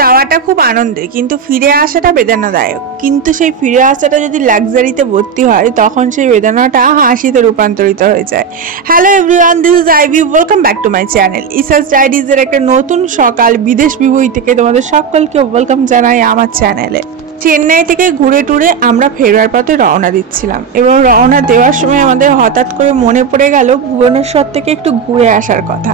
যাওয়াটা খুব আনন্দের, কিন্তু ফিরে আসাটা বেদনাদায়ক। কিন্তু সেই ফিরে আসাটা যদি লাক্সারিতে ভর্তি হয় তখন সেই বেদনাটা হাসিতে রূপান্তরিত হয়ে যায়। Hello everyone, this is Ivy, welcome back to my channel ইসাস ডায়েরিজের একটা নতুন সকাল বিদেশ বিভূতি থেকে তোমাদের সকলকে ওয়েলকাম জানাই আমার চ্যানেলে। চেন্নাই থেকে ঘুরে টুরে আমরা ফেরার পথে রওনা দিচ্ছিলাম এবং রওনা দেওয়ার সময় আমাদের হঠাৎ করে মনে পড়ে গেল ভুবনেশ্বর থেকে একটু ঘুরে আসার কথা।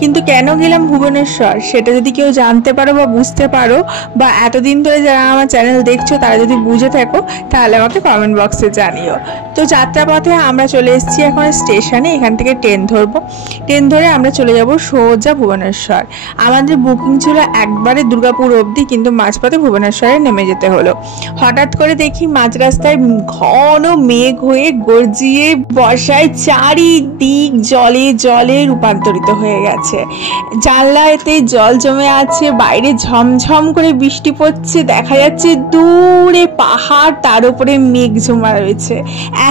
কিন্তু কেন গেলাম ভুবনেশ্বর সেটা যদি কেউ জানতে পারো বা বুঝতে পারো, বা এতদিন ধরে যারা আমার চ্যানেল দেখছো তারা যদি বুঝে থাকো তাহলে আমাকে কমেন্ট বক্সে জানিও। তো যাত্রাপথে আমরা চলে এসেছি এখন স্টেশনে। এখান থেকে ট্রেন ধরবো, ট্রেন ধরে আমরা চলে যাব সোজা ভুবনেশ্বর। আমাদের বুকিং ছিল একবারে দুর্গাপুর অবধি, কিন্তু মাঝপথে ভুবনেশ্বরে নেমে যেতে হলো। হঠাৎ করে দেখি মাঝ রাস্তায় ঘন মেঘ হয়ে গর্জিয়ে বর্ষায় চারিদিক জলে জলে রূপান্তরিত হয়ে গেছে। জানলাতে জল জমে আছে, বাইরে ঝমঝম করে বৃষ্টি পড়ছে, দেখা যাচ্ছে দূরে পাহাড়, তার উপরে মেঘ জমা রয়েছে।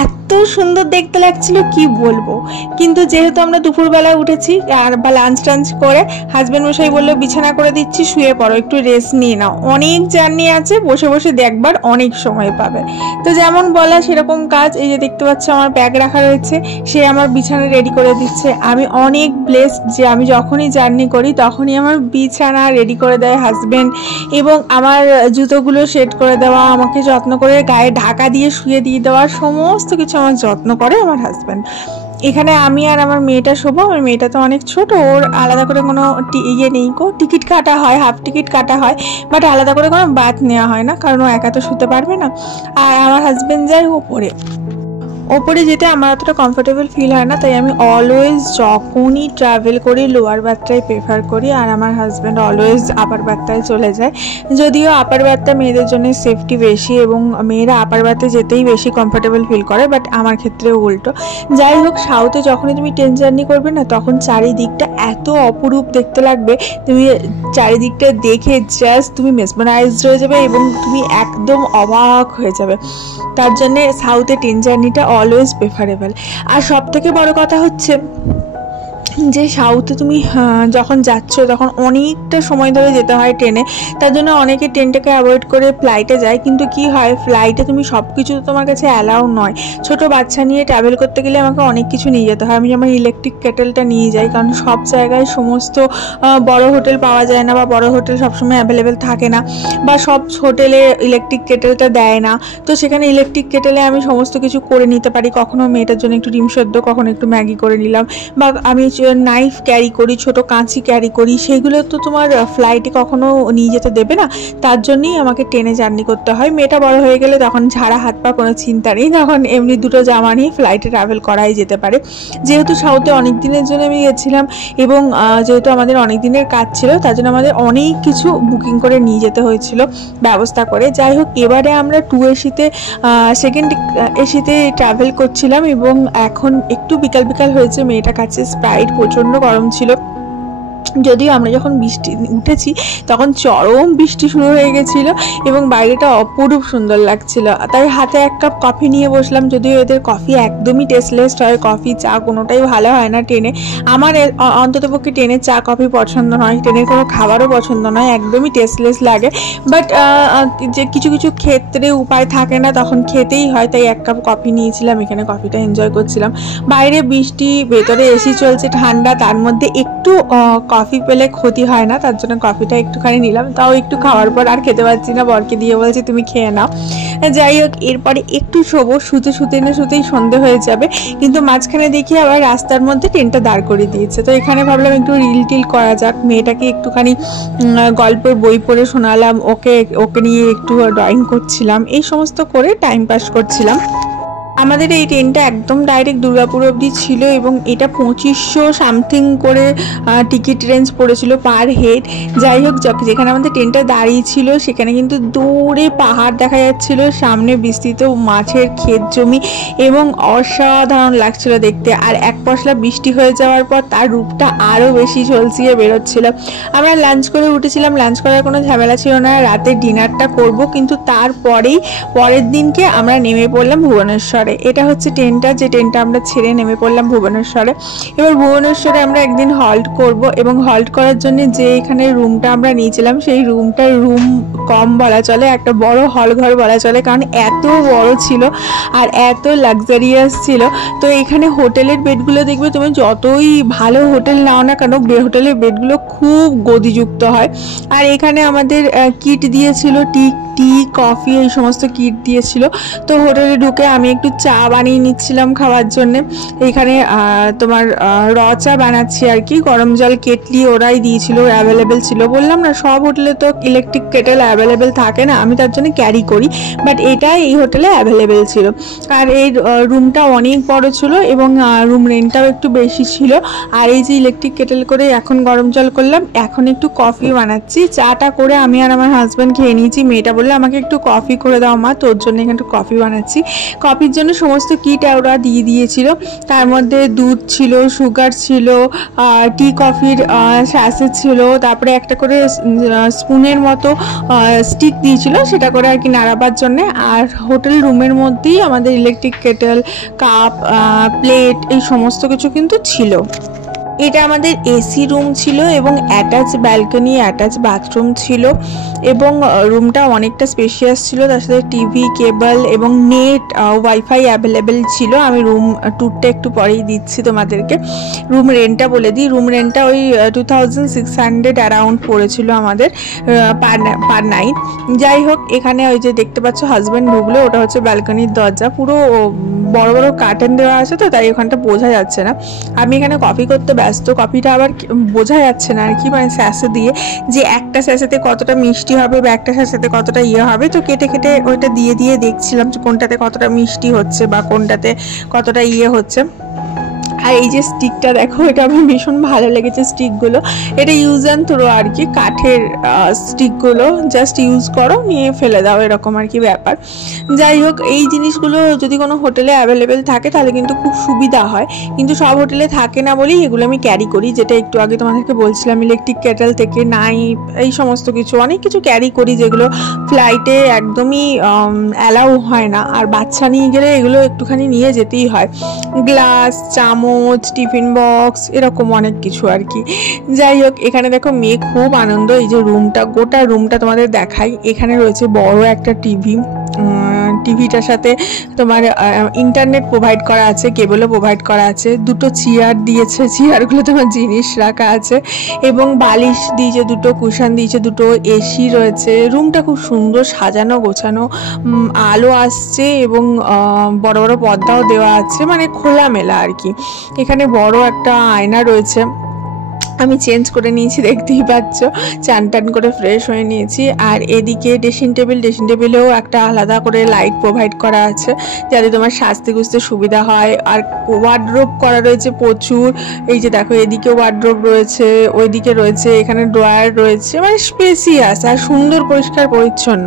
এত সুন্দর দেখতে লাগছিল কি বলবো। কিন্তু যেহেতু আমরা দুপুরবেলায় উঠেছি আর বা লাঞ্চ টাঞ্চ করে, হাজবেন্ড মশাই বললো বিছানা করে দিচ্ছি, শুয়ে পড়ো, একটু রেস্ট নিয়ে নাও, অনেক জার্নি আছে, বসে বসে দেখবার অনেক সময় পাবে। তো যেমন বলা সেরকম কাজ। এই যে দেখতে পাচ্ছ আমার ব্যাগ রাখা রয়েছে, সে আমার বিছানা রেডি করে দিচ্ছে। আমি অনেক ব্লেসড যে আমি যখনই জার্নি করি তখনই আমার বিছানা রেডি করে দেয় হাজবেন্ড, এবং আমার জুতোগুলো সেট করে দেওয়া, আমাকে যত্ন করে গায়ে ঢাকা দিয়ে শুয়ে দিয়ে দেওয়া, সমস্ত কিছু আমার যত্ন করে আমার হাজবেন্ড। এখানে আমি আর আমার মেয়েটা শোবো। আমার মেয়েটা তো অনেক ছোট, ওর আলাদা করে কোনো ইয়ে নেই, টিকিট কাটা হয়, হাফ টিকিট কাটা হয়, বাট আলাদা করে কোনো বাথ নেওয়া হয় না, কারণ ও একা তো শুতে পারবে না। আর আমার হাজবেন্ড যায় ওপরে যেতে আমার অতটা কমফোর্টেবল ফিল হয় না, তাই আমি অলওয়েজ যখনই ট্রাভেল করি লোয়ার বার্থটাই প্রেফার করি, আর আমার হাজব্যান্ড অলওয়েজ আপার বার্থটায় চলে যায়। যদিও আপার বার্থটা মেয়েদের জন্য সেফটি বেশি এবং মেয়েরা আপার বার্থে যেতেই বেশি কমফোর্টেবল ফিল করে, বাট আমার ক্ষেত্রে উল্টো। যাই হোক, সাউথে যখনই তুমি ট্রেন জার্নি করবে না তখন চারিদিকটা এত অপরূপ দেখতে লাগবে, তুমি চারিদিকটা দেখে জাস্ট তুমি মেসমারাইজড হয়ে যাবে এবং তুমি একদম অবাক হয়ে যাবে। তার জন্যে সাউথে ট্রেন জার্নিটা অলওয়েজ প্রেফারেবল। আর সব থেকে বড় কথা হচ্ছে যে সাউথে তুমি যখন যাচ্ছ তখন অনেকটা সময় ধরে যেতে হয় ট্রেনে, তার জন্য অনেকে ট্রেনটাকে অ্যাভয়েড করে ফ্লাইটে যায়। কিন্তু কি হয়, ফ্লাইটে তুমি সব কিছু তো তোমার কাছে অ্যালাউ নয়। ছোট বাচ্চা নিয়ে ট্রাভেল করতে গেলে আমাকে অনেক কিছু নিয়ে যেতে হয়। আমি যেমন ইলেকট্রিক কেটেলটা নিয়ে যাই, কারণ সব জায়গায় সমস্ত বড় হোটেল পাওয়া যায় না, বা বড় হোটেল সবসময় অ্যাভেলেবেল থাকে না, বা সব হোটেলে ইলেকট্রিক কেটেলটা দেয় না। তো সেখানে ইলেকট্রিক কেটেলে আমি সমস্ত কিছু করে নিতে পারি। কখনো মেয়েটার জন্য একটু ডিম সেদ্ধ, কখনো একটু ম্যাগি করে নিলাম, বা আমি নাইফ ক্যারি করি, ছোট কাঁচি ক্যারি করি, সেগুলো তো তোমার ফ্লাইটে কখনো নিয়ে যেতে দেবে না। তার জন্যই আমাকে ট্রেনে জার্নি করতে হয়। মেয়েটা বড় হয়ে গেলে তখন ঝাড়া হাত পা কোনো চিন্তা নেই, তখন এমনি দুটো জামা নিয়ে ফ্লাইটে ট্রাভেল করাই যেতে পারে। যেহেতু সাউথে অনেক দিনের জন্য আমি গেছিলাম এবং যেহেতু আমাদের অনেক দিনের কাজ ছিল, তার জন্য আমাদের অনেক কিছু বুকিং করে নিয়ে যেতে হয়েছিল ব্যবস্থা করে। যাই হোক, এবারে আমরা 2 এসিতে সেকেন্ড এসিতে ট্রাভেল করছিলাম এবং এখন একটু বিকাল বিকাল হয়েছে, মেয়েটা কাছে স্প্রাইট, প্রচণ্ড গরম ছিল। যদিও আমরা যখন বৃষ্টি উঠেছি তখন চরম বৃষ্টি শুরু হয়ে গেছিলো এবং বাইরেটা অপরূপ সুন্দর লাগছিল, তাই হাতে 1 কাপ কফি নিয়ে বসলাম। যদিও এদের কফি একদমই টেস্টলেস হয়, কফি চা কোনোটাই ভালো হয় না ট্রেনে। আমার অন্ততপক্ষে ট্রেনের চা কফি পছন্দ নয়, ট্রেনের কোনো খাবারও পছন্দ নয়, একদমই টেস্টলেস লাগে। বাট যে কিছু কিছু ক্ষেত্রে উপায় থাকে না, তখন খেতেই হয়, তাই 1 কাপ কফি নিয়েছিলাম, এখানে কফিটা এনজয় করছিলাম। বাইরে বৃষ্টি, ভেতরে এসি চলছে, ঠান্ডা, তার মধ্যে একটু কফি পেলে ক্ষতি হয় না, তার জন্য কফিটা একটুখানি নিলাম। তাও একটু খাওয়ার পর আর খেতে পারছি না, বরকে দিয়ে বলছি তুমি খেয়ে নাও। যাই হোক, এরপরে একটু শোবো, শুতেই সন্ধে হয়ে যাবে। কিন্তু মাঝখানে দেখি আবার রাস্তার মধ্যে ট্রেনটা দাঁড় করে দিয়েছে, তো এখানে ভাবলাম একটু রিল টিল করা যাক। মেয়েটাকে একটুখানি গল্পের বই পড়ে শোনালাম, ওকে নিয়ে একটু ড্রয়িং করছিলাম, এই সমস্ত করে টাইম পাস করছিলাম। আমাদের এই ট্রেনটা একদম ডাইরেক্ট দুর্গাপুর অবধি ছিল এবং এটা 2500 সামথিং করে টিকিট রেঞ্জ পড়েছিল পার হেড। যাই হোক, যেখানে আমাদের ট্রেনটা দাঁড়িয়ে ছিল সেখানে কিন্তু দূরে পাহাড় দেখা যাচ্ছিল, সামনে বিস্তৃত মাছের ক্ষেত জমি এবং অসাধারণ লাগছিল দেখতে। আর এক পশলা বৃষ্টি হয়ে যাওয়ার পর তার রূপটা আরও বেশি ঝলসিয়ে বেরোচ্ছিল। আমরা লাঞ্চ করে উঠেছিলাম, লাঞ্চ করার কোনো ঝামেলা ছিল না, রাতে ডিনারটা করব, কিন্তু তারপরেই পরের দিনকে আমরা নেমে পড়লাম ভুবনেশ্বর। ভুবনেশ্বরে। এটা হচ্ছে ট্রেনটা, যে ট্রেনটা আমরা ছেড়ে নেমে পড়লাম ভুবনেশ্বরে। এবার ভুবনেশ্বরে আমরা একদিন হল্ট করব, এবং হল্ট করার জন্য যে এখানে রুমটা আমরা নিয়েছিলাম সেই রুমটার রুম কম বলা চলে, একটা বড় হল ঘর বলা চলে, কারণ এত বড় ছিল আর এত লাক্সারিয়াস ছিল। তো এখানে হোটেলের বেডগুলো দেখবে তুমি, যতই ভালো হোটেল নাও না কেন হোটেলের বেডগুলো খুব গদিযুক্ত হয়। আর এখানে আমাদের কিট দিয়েছিল, টি কফি এই সমস্ত কিট দিয়েছিল। তো হোটেলে ঢুকে আমি একটু চা বানিয়ে নিচ্ছিলাম খাওয়ার জন্যে। এখানে তোমার র চা বানাচ্ছি আর কি, গরম জল কেটলি ওরাই দিয়েছিল, অ্যাভেলেবেল ছিল। বললাম না সব হোটেলে তো ইলেকট্রিক কেটেল অ্যাভেলেবেল থাকে না, আমি তার জন্য ক্যারি করি, বাট এটা এই হোটেলে অ্যাভেলেবেল ছিল। আর এই রুমটা অনেক বড় ছিল এবং রুম রেন্টটাও একটু বেশি ছিল। আর এই যে ইলেকট্রিক কেটেল করে এখন গরম জল করলাম, এখন একটু কফি বানাচ্ছি। চাটা করে আমি আর আমার হাজব্যান্ড খেয়ে নিয়েছি। মেয়েটা বললে আমাকে একটু কফি করে দাও মা, তোর জন্য এখানে একটু কফি বানাচ্ছি। কফির জন্য সমস্ত কিট ওরা দিয়ে দিয়েছিল, তার মধ্যে দুধ ছিল, সুগার ছিল, টি কফির স্যাশে ছিল, তারপরে একটা করে স্পুনের মতো স্টিক দিয়েছিল, সেটা করে আর কি নাড়াবার জন্যে। আর হোটেল রুমের মধ্যেই আমাদের ইলেকট্রিক কেটেল, কাপ, প্লেট এই সমস্ত কিছু কিন্তু ছিল। এটা আমাদের এসি রুম ছিল এবং অ্যাটাচ ব্যালকনি, অ্যাটাচ বাথরুম ছিল, এবং রুমটা অনেকটা স্পেশিয়াস ছিল। তার সাথে টিভি, কেবল এবং নেট, ওয়াইফাই অ্যাভেলেবেল ছিল। আমি রুম ট্যুরটা একটু পরেই দিচ্ছি তোমাদেরকে। রুম রেন্টটা বলে দিই, রুম রেন্টটা ওই 2600 অ্যারাউন্ড পড়েছিল আমাদের পার নাইট। যাই হোক, এখানে ওই যে দেখতে পাচ্ছ হাজব্যান্ড ঢুকলো, ওটা হচ্ছে ব্যালকনির দরজা, পুরো বড় বড় কার্টেন দেওয়া আছে, তো তাই ওখানটা বোঝা যাচ্ছে না। আমি এখানে কফি করতে ব্যস্ত, কফিটা আবার বোঝা যাচ্ছে না আর কি, মানে স্যাশে দিয়ে যে একটা স্যাশেতে কতটা মিষ্টি হবে বা একটা স্যাশেতে কতটা ইয়ে হবে, তো কেটে কেটে ওইটা দিয়ে দিয়ে দেখছিলাম কোনটাতে কতটা মিষ্টি হচ্ছে বা কোনটাতে কতটা ইয়ে হচ্ছে। আর এই যে স্টিকটা দেখো, এটা আমার ভীষণ ভালো লেগেছে স্টিকগুলো। এটা ইউজ অ্যান্ড থ্রো আর কি, কাঠের স্টিকগুলো জাস্ট ইউজ করো, নিয়ে ফেলে দাও, এরকম আর কি ব্যাপার। যাই হোক, এই জিনিসগুলো যদি কোনো হোটেলে অ্যাভেলেবেল থাকে তাহলে কিন্তু খুব সুবিধা হয়, কিন্তু সব হোটেলে থাকে না বলেই এগুলো আমি ক্যারি করি। যেটা একটু আগে তোমাদেরকে বলছিলাম, ইলেকট্রিক কেটেল থেকে নাইফ এই সমস্ত কিছু অনেক কিছু ক্যারি করি, যেগুলো ফ্লাইটে একদমই অ্যালাউ হয় না। আর বাচ্চা নিয়ে গেলে এগুলো একটুখানি নিয়ে যেতেই হয়, গ্লাস, চামচ, টিফিন বক্স, এরকম অনেক কিছু আর কি। যাই হোক, এখানে দেখো মেয়ে খুব আনন্দ। এই যে রুমটা, গোটা রুমটা তোমাদের দেখাই। এখানে রয়েছে বড় একটা টিভি, টিভিটার সাথে তোমার ইন্টারনেট প্রোভাইড করা আছে, কেবলও প্রোভাইড করা আছে। দুটো চেয়ার দিয়েছে, চেয়ারগুলো তোমার জিনিস রাখা আছে, এবং বালিশ দিয়েছে, দুটো কুশন দিয়েছে, দুটো এসি রয়েছে। রুমটা খুব সুন্দর সাজানো গোছানো, আলো আসছে এবং বড় বড় পর্দাও দেওয়া আছে, মানে খোলামেলা আর কি। এখানে বড় একটা আয়না রয়েছে, আমি চেঞ্জ করে নিয়েছি, দেখতেই পাচ্ছ, চান টান করে ফ্রেশ হয়ে নিয়েছি। আর এদিকে ড্রেসিং টেবিলেও একটা আলাদা করে লাইট প্রোভাইড করা আছে, যাতে তোমার সাজতে গুজতে সুবিধা হয়। আর ওয়ার্ডরোব করা রয়েছে প্রচুর, এই যে দেখো এদিকে ওয়ার্ডরোব রয়েছে, ওইদিকে রয়েছে, এখানে ড্রয়ার রয়েছে, মানে স্পেসিয়াস আর সুন্দর পরিষ্কার পরিচ্ছন্ন।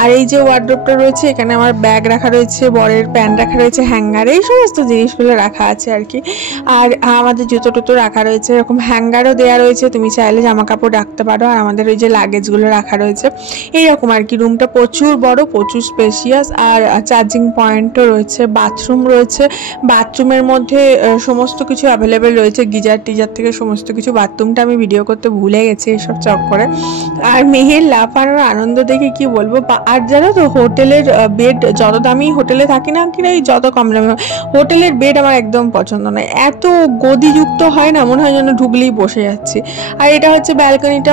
আর এই যে ওয়ার্ডরোবটা রয়েছে, এখানে আমার ব্যাগ রাখা রয়েছে, বরের প্যান্ট রাখা রয়েছে, হ্যাঙ্গার, এই সমস্ত জিনিসগুলো রাখা আছে আর কি। আর আমাদের জুতো টুতো রাখা রয়েছে, এরকম হ্যাঙ্গারও দেওয়া রয়েছে, তুমি চাইলে জামা কাপড় রাখতে পারো। আর আমাদের ওই যে লাগেজগুলো রাখা রয়েছে, এইরকম আর কি। রুমটা প্রচুর বড়, প্রচুর স্পেশিয়াস, আর চার্জিং পয়েন্টও রয়েছে, বাথরুম রয়েছে। বাথরুমের মধ্যে সমস্ত কিছু অ্যাভেলেবেল রয়েছে, গিজার টিজার থেকে সমস্ত কিছু। বাথরুমটা আমি ভিডিও করতে ভুলে গেছি এসব চক্করে। আর মেয়ের লাফানোর আনন্দ দেখে কি বলবো। আর জানো তো, হোটেলের বেড যত দামি হোটেলে থাকি না কিনা, যত কম দামি হোটেলের বেড আমার একদম পছন্দ নয়। এত গদিযুক্ত হয় না, মনে হয় যেন ঢুকলেই বসে যাচ্ছি। আর এটা হচ্ছে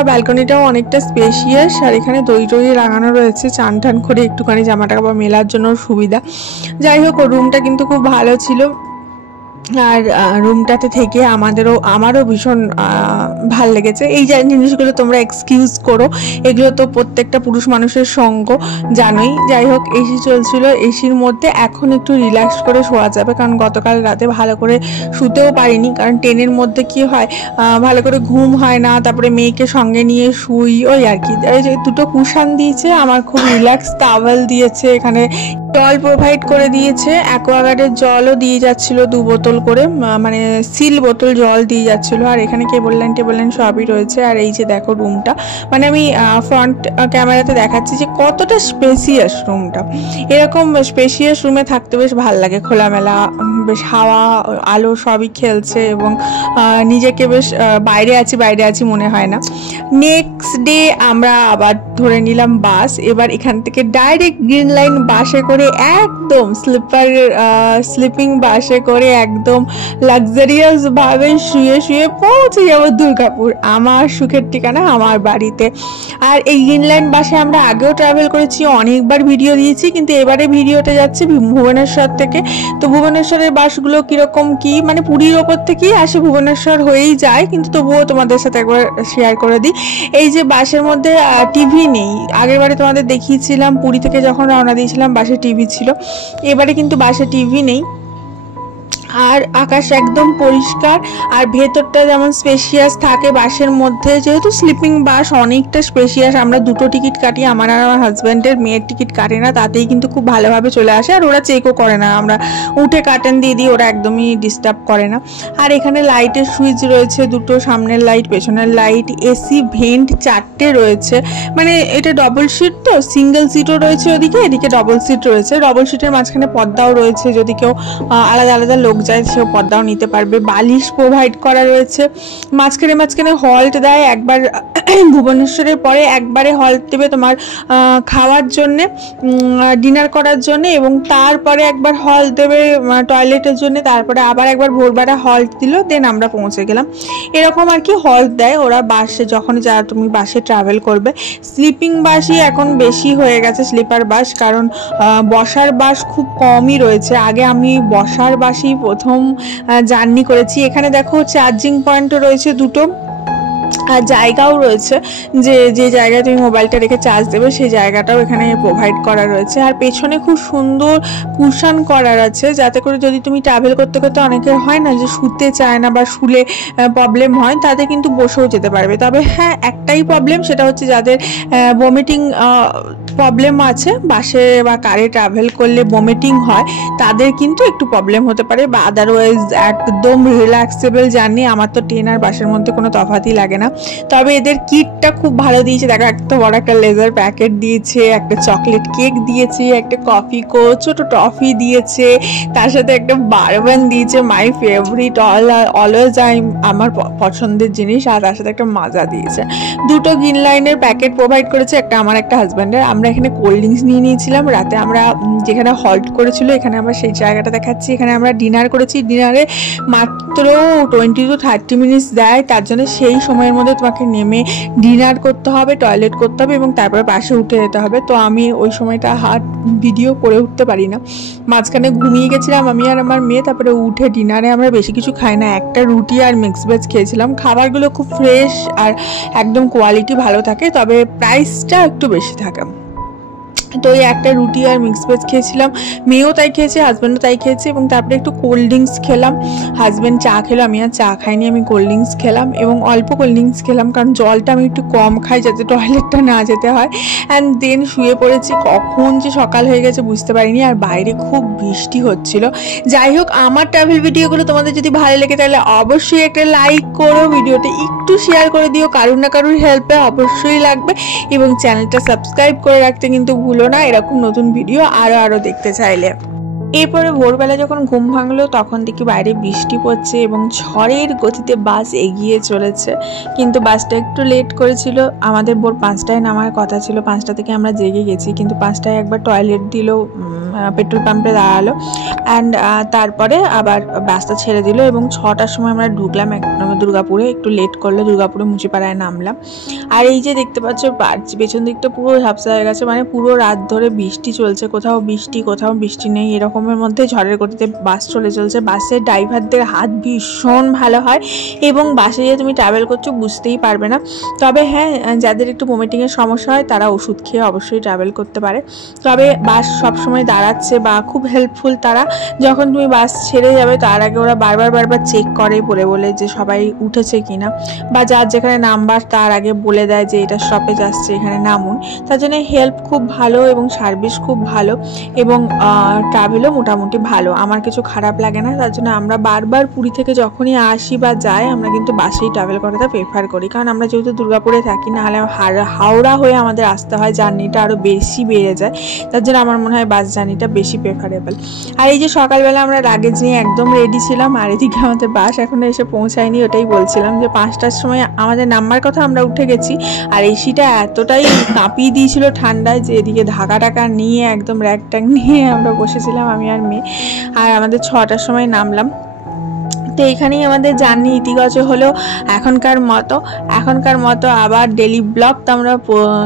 ব্যালকনিটাও অনেকটা স্পেশিয়াস। আর এখানে দই লাগানো রয়েছে, চান টান করে একটুখানি জামা কাপড় মেলার জন্য সুবিধা। যাই হোক, রুমটা কিন্তু খুব ভালো ছিল। আর রুমটাতে থেকে আমারও ভীষণ ভাল লেগেছে। এই জিনিসগুলো তোমরা এক্সকিউজ করো, এগুলো তো প্রত্যেকটা পুরুষ মানুষের সঙ্গ, জানোই। যাই হোক, এসি চলছিল, এসির মধ্যে এখন একটু রিল্যাক্স করে শোয়া যাবে, কারণ গতকাল রাতে ভালো করে শুতেও পারিনি। কারণ ট্রেনের মধ্যে কি হয়, ভালো করে ঘুম হয় না, তারপরে মেয়েকে সঙ্গে নিয়ে শুই, ওই আর কি। দুটো কুশান দিয়েছে, আমার খুব রিল্যাক্স টাওয়েল দিয়েছে, এখানে জল প্রোভাইড করে দিয়েছে, অ্যাকোয়াগার্ডের জলও দিয়ে যাচ্ছিল 2 বোতল করে, মানে সিল বোতল জল দিয়ে যাচ্ছিলো। আর এখানে কেবল লাইন সবই রয়েছে। আর এই যে দেখো রুমটা, মানে আমি ফ্রন্ট ক্যামেরাতে দেখাচ্ছি যে কতটা স্পেসিয়াস রুমটা। এরকম স্পেসিয়াস রুমে থাকতে বেশ ভালো লাগে, খোলামেলা, বেশ হাওয়া আলো সবই খেলছে এবং নিজেকে বেশ বাইরে আছি মনে হয় না। নেক্সট ডে আমরা আবার ধরে নিলাম বাস। এবার এখান থেকে ডাইরেক্ট গ্রিন লাইন বাসে করে একদম স্লিপিং বাসে করে একদম লাক্সারিয়াস ভাবে শুয়ে পৌঁছে যাবো দুর্গাপুর, আমার সুখের ঠিকানা, আমার বাড়িতে। আর এই গ্রিন লাইন বাসে আমরা আগেও ট্রাভেল করেছি, অনেকবার ভিডিও দিয়েছি, কিন্তু এবারে ভিডিওটা যাচ্ছে ভুবনেশ্বর থেকে। তো ভুবনেশ্বরের বাসগুলো কিরকম কি, মানে পুরীর ওপর থেকেই আসে, ভুবনেশ্বর হয়েই যায়, কিন্তু তবুও তোমাদের সাথে একবার শেয়ার করে দিই। এই যে বাসের মধ্যে টিভি নেই, আগের বারে তোমাদের দেখিয়েছিলাম পুরী থেকে যখন রওনা দিয়েছিলাম বাসে টিভি ছিল, এবারে কিন্তু বাসে টিভি নেই। আর আকাশ একদম পরিষ্কার, আর ভেতরটা যেমন স্পেশিয়াস থাকে বাসের মধ্যে, যেহেতু স্লিপিং বাস অনেকটা স্পেশিয়াস। আমরা 2টো টিকিট কাটি, আমার আর আমার হাজব্যান্ডের, মেয়ের টিকিট কাটে না, তাতেই কিন্তু খুব ভালোভাবে চলে আসে। আর ওরা চেকও করে না, আমরা উঠে কার্টেন দিয়ে দিই, ওরা একদমই ডিস্টার্ব করে না। আর এখানে লাইটের সুইচ রয়েছে 2টো, সামনের লাইট পেছনের লাইট, এসি ভেন্ট 4টে রয়েছে। মানে এটা ডবল সিট, তো সিঙ্গেল সিটও রয়েছে ওদিকে, এদিকে ডবল সিট রয়েছে। ডবল সিটের মাঝখানে পর্দাও রয়েছে, যদি কেউ আলাদা আলাদা লোক যায় সেও পর্দাও নিতে পারবে। বালিশ প্রোভাইড করা রয়েছে, মাঝখানে হল্ট দেয়। একবার ভুবনেশ্বরের পরে একবারে হল্ট দেবে তোমার খাওয়ার জন্যে, ডিনার করার জন্যে, এবং তারপরে একবার হল্ট দেবে টয়লেটের জন্য, তারপরে আবার একবার ভোরবেলা হল্ট দিল, দেন আমরা পৌঁছে গেলাম। এরকম আর কি হল্ট দেয় ওরা বাসে, যখন তুমি বাসে ট্রাভেল করবে। স্লিপিং বাসই এখন বেশি হয়ে গেছে, স্লিপার বাস, কারণ বসার বাস খুব কমই রয়েছে। আগে আমি বসার বাসই প্রথম জার্নি করেছি। এখানে দেখো চার্জিং পয়েন্টও রয়েছে 2টো, আর জায়গাও রয়েছে, যে জায়গায় তুমি মোবাইলটা রেখে চার্জ দেবে সেই জায়গাটাও এখানে প্রোভাইড করা রয়েছে। আর পেছনে খুব সুন্দর কুশন করার আছে, যাতে করে যদি তুমি ট্রাভেল করতে করতে, অনেকের হয় না যে শুতে চায় না বা শুলে প্রবলেম হয়, তাদের কিন্তু বসেও যেতে পারবে। তবে হ্যাঁ, একটাই প্রবলেম, সেটা হচ্ছে যাদের ভমিটিং প্রবলেম আছে, বাসে বা কারে ট্রাভেল করলে ভমিটিং হয়, তাদের কিন্তু একটু প্রবলেম হতে পারে। বা আদারওয়াইজ একদম রিল্যাক্সেবল জার্নি। আমার তো ট্রেন আর বাসের মধ্যে কোনো তফাতই লাগে না। তবে এদের কিটটা খুব ভালো দিয়েছে, দেখো একটা বড় একটা লেজার প্যাকেট দিয়েছে, একটা চকলেট কেক দিয়েছে, একটা কফি ছোট টফি দিয়েছে, তার সাথে একটা বারবান দিয়েছে, মাই ফেভারিট, অলওয়েজ আমার পছন্দের জিনিস, আর তার সাথে একটা মাজা দিয়েছে। 2টো গ্রিন লাইনের প্যাকেট প্রোভাইড করেছে, একটা আমার একটা হাজব্যান্ডের। আমরা এখানে কোল্ড ড্রিঙ্কস নিয়ে নিয়েছিলাম। রাতে আমরা যেখানে হল্ট করেছিল, এখানে আমরা সেই জায়গাটা দেখাচ্ছি, এখানে আমরা ডিনার করেছি। ডিনারে মাত্র 20 to 30 মিনিটস দেয়, তার জন্য সেই সময়ের মধ্যে তোমাকে নেমে ডিনার করতে হবে, টয়লেট করতে হবে, এবং তারপরে বাসে উঠে যেতে হবে। তো আমি ওই সময়টা ভিডিও করে উঠতে পারি না, মাঝখানে ঘুমিয়ে গেছিলাম আমি আর আমার মেয়ে। তারপরে উঠে ডিনারে আমরা বেশি কিছু খাই না, একটা রুটি আর মিক্স ভেজ খেয়েছিলাম। খাবারগুলো খুব ফ্রেশ আর একদম কোয়ালিটি ভালো থাকে, তবে প্রাইসটা একটু বেশি থাকে। তো এই একটা রুটি আর মিক্স ভেজ খেয়েছিলাম, মেয়েও তাই খেয়েছে, হাজব্যান্ডও তাই খেয়েছে, এবং তারপরে একটু কোল্ড ড্রিঙ্কস খেলাম। হাজব্যান্ড চা খেলো, আমি আর চা খাইনি, আমি কোল্ড ড্রিঙ্কস খেলাম, এবং অল্প কোল্ড ড্রিঙ্কস খেলাম, কারণ জলটা আমি একটু কম খাই যাতে টয়লেটটা না যেতে হয়। অ্যান্ড দেন শুয়ে পড়েছি। কখন যে সকাল হয়ে গেছে বুঝতে পারিনি, আর বাইরে খুব বৃষ্টি হচ্ছিল। যাই হোক, আমার ট্রাভেল ভিডিওগুলো তোমাদের যদি ভালো লেগে তাহলে অবশ্যই একটা লাইক করো, ভিডিওটা একটু শেয়ার করে দিও, কারুর না কারুর হেল্পে অবশ্যই লাগবে, এবং চ্যানেলটা সাবস্ক্রাইব করে রাখতে কিন্তু ভুলো না, এরকম নতুন ভিডিও আরো দেখতে চাইলে। এরপরে ভোরবেলা যখন ঘুম ভাঙলো, তখন দেখি বাইরে বৃষ্টি পড়ছে এবং ঝড়ের গতিতে বাস এগিয়ে চলেছে। কিন্তু বাসটা একটু লেট করেছিল, আমাদের ভোর 5টায় নামার কথা ছিল, 5টা থেকে আমরা জেগে গেছি, কিন্তু 5টায় একবার টয়লেট দিল, পেট্রোল পাম্পে দাঁড়ালো, অ্যান্ড তারপরে আবার বাসটা ছেড়ে দিল, এবং 6টার সময় আমরা ঢুকলাম দুর্গাপুরে। একটু লেট করলো, দুর্গাপুরে মুচিপাড়ায় নামলাম। আর এই যে দেখতে পাচ্ছ পেছন দিকটা পুরো ঝাপসা হয়ে গেছে, মানে পুরো রাত ধরে বৃষ্টি চলছে, কোথাও বৃষ্টি নেই, এরকম রকমের মধ্যে ঝড়ের গতিতে বাস চলে চলছে। বাসের ড্রাইভারদের হাত ভীষণ ভালো হয় এবং বাসে যে তুমি ট্রাভেল করছো বুঝতেই পারবে না। তবে হ্যাঁ, যাদের একটু ভমিটিংয়ের সমস্যা হয় তারা ওষুধ খেয়ে অবশ্যই ট্রাভেল করতে পারে। তবে বাস সবসময় দাঁড়াচ্ছে বা খুব হেল্পফুল তারা। যখন তুমি বাস ছেড়ে যাবে তার আগে ওরা বারবার চেক করে বলে যে সবাই উঠেছে কিনা, বা যার যেখানে নাম্বার তার আগে বলে দেয় যে এটা স্টপেজ আসছে, এখানে নামুন। তার জন্য হেল্প খুব ভালো এবং সার্ভিস খুব ভালো এবং ট্রাভেলও মোটামুটি ভালো, আমার কিছু খারাপ লাগে না। তার জন্য আমরা বারবার পুরী থেকে যখনই আসি বা যাই আমরা কিন্তু বাসেই ট্রাভেল করাটা প্রেফার করি, কারণ আমরা যেহেতু দুর্গাপুরে থাকি, না হলে হাওড়া হয়ে আমাদের আসতে হয়, জার্নিটা আরও বেশি বেড়ে যায়। তার জন্য আমার মনে হয় বাস জার্নিটা বেশি প্রেফারেবল। আর এই যে সকালবেলা আমরা লাগেজ নিয়ে একদম রেডি ছিলাম, আর এদিকে আমাদের বাস এখনো এসে পৌঁছায়নি। ওটাই বলছিলাম যে 5টার সময় আমাদের নাম্বার কথা আমরা উঠে গেছি, আর এসিটা এতটাই কাঁপিয়ে দিয়েছিল ঠান্ডায় যে এদিকে ঢাকা নিয়ে একদম র্যাক ট্যাগ নিয়ে আমরা বসেছিলাম, আমি আর মেয়ে। আর আমাদের 6টার সময় নামলাম। তো এইখানেই আমাদের জার্নি ইতিগত হলো এখনকার মতো। আবার ডেলি ব্লগ তোমরা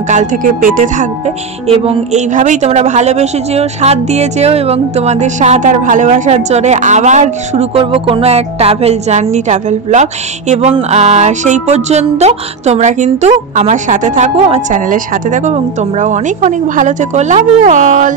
কাল থেকে পেতে থাকবে এবং এইভাবেই তোমরা ভালোবেসে যেও, সাথ দিয়ে যেও, এবং তোমাদের সাথ আর ভালোবাসার জোরে আবার শুরু করব কোনো এক ট্রাভেল ব্লগ। এবং সেই পর্যন্ত তোমরা কিন্তু আমার সাথে থাকো, আমার চ্যানেলের সাথে থাকো, এবং তোমরাও অনেক ভালো থেকো। Love you all.